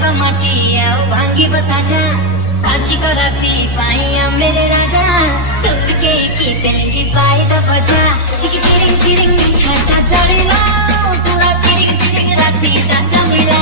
खाइबा माटी आओ भांगी बताजा आज को राती पाइया मेरे राजा तुल के की दिल की पाई द बजा चिकी चिरिंग चिरिंग साटा चलिला पूरा चिरिंग चिरिंग राती ता जमिला